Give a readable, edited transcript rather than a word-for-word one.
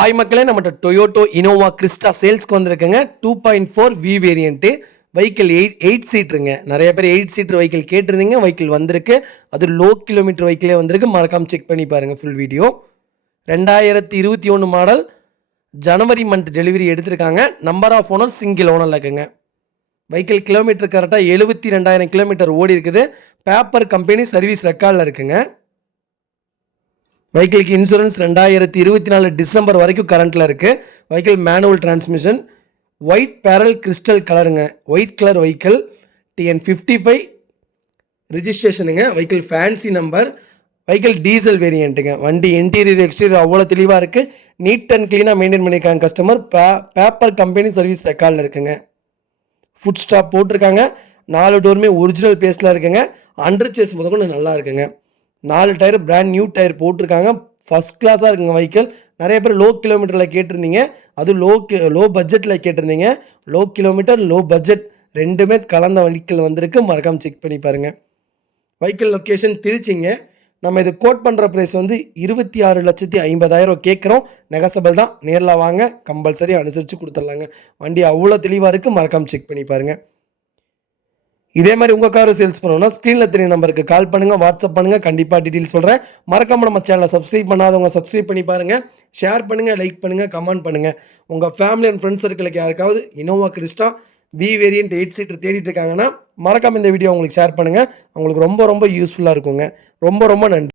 Hi மக்களே, நம்மகிட்ட Toyota Innova Crysta சேல்ஸ்க்கு வந்திருக்குங்க. 2.4 வி வேரியண்ட்டு வெஹிக்கிள் 8 சீட்ருங்க. நிறைய பேர் 8 சீட்டர் வெஹிக்கிள் கேட்டிருந்தீங்க. வெஹிக்கிள் வந்திருக்கு. அது லோ கிலோமீட்டர் வெஹிக்கிளே வந்திருக்கு. மறக்காம செக் பண்ணி பாருங்கள் ஃபுல் வீடியோ. 2021 மாடல், ஜனவரி மந்த் டெலிவரி எடுத்திருக்காங்க. நம்பர் ஆஃப் ஓனர் சிங்கிள் ஓனரில் இருக்குங்க. வெஹிக்கிள் கிலோமீட்டர் கரெக்டாக 72,000 கிலோமீட்டர் ஓடி இருக்குது. பேப்பர் கம்பெனி சர்வீஸ் ரெக்கார்டில் இருக்குங்க. வெஹிக்கிளுக்கு இன்சூரன்ஸ் 2024 டிசம்பர் வரைக்கும் கரண்ட்டில் இருக்குது. Vehicle manual transmission, white pearl crystal கலருங்க. ஒயிட் கலர் வெஹிக்கிள், TN55 ரிஜிஸ்ட்ரேஷனுங்க. Vehicle fancy number. Vehicle diesel வேரியண்ட்டுங்க. வண்டி இன்டீரியர் எக்ஸ்டீரியர் அவ்வளோ தெளிவாக இருக்குது. நீட் அண்ட் க்ளீனாக மெயின்டைன் பண்ணியிருக்காங்க கஸ்டமர். பேப்பர் கம்பெனி சர்வீஸ் ரெக்கார்டில் இருக்குங்க. ஃபுட் ஸ்டாப் போட்டிருக்காங்க. 4 டோருமே ஒரிஜினல் பேஸில் இருக்குங்க. அண்டர் சேஸ் முதற்கொண்டு நல்லா இருக்குங்க. 4 டயர் பிராண்ட் நியூ டயர் போட்டிருக்காங்க. ஃபஸ்ட் கிளாஸாக இருக்குங்க வெஹிக்கிள். நிறைய பேர் லோ கிலோமீட்டரில் கேட்டிருந்தீங்க. அது லோ பட்ஜெட்டில் கேட்டிருந்தீங்க. லோ கிலோமீட்டர் லோ பட்ஜெட் ரெண்டுமே கலந்த வெஹிக்கிள் வந்திருக்கு. மறக்காமல் செக் பண்ணி பாருங்கள். வெஹிக்கிள் லொக்கேஷன் திருச்சிங்க. நம்ம இது கோட் பண்ணுற ப்ரைஸ் வந்து 26,50,000 கேட்குறோம். நெகசபிள் தான். நேரில் வாங்க, கம்பல்சரி அனுசரித்து கொடுத்துடலாங்க. வண்டி அவ்வளோ தெளிவாக இருக்குது. மறக்காமல் செக் பண்ணி பாருங்கள். இதே மாதிரி உங்கள் காரை சேல்ஸ் பண்ணணும்னா ஸ்க்ரீனில் தெரிய நம்பருக்கு கால் பண்ணுங்கள், வாட்ஸ்அப் பண்ணுங்கள். கண்டிப்பாக டீட்டெயில் சொல்கிறேன். மறக்காமல் நம்ம சேனலை சப்ஸ்கிரைப் பண்ணாதவங்க சப்ஸ்கிரைப் பண்ணி பாருங்கள். ஷேர் பண்ணுங்கள், லைக் பண்ணுங்கள், கமெண்ட் பண்ணுங்கள். உங்கள் ஃபேமிலி அண்ட் ஃப்ரெண்ட்ஸ் சர்க்கிளுக்கு யாருக்காவது Innova Crysta V variant 8 seater தேடிட்டு இருக்காங்கன்னா மறக்காமல் இந்த வீடியோ உங்களுக்கு ஷேர் பண்ணுங்கள். அவங்களுக்கு ரொம்ப யூஸ்ஃபுல்லாக இருக்குங்க. ரொம்ப நன்றி.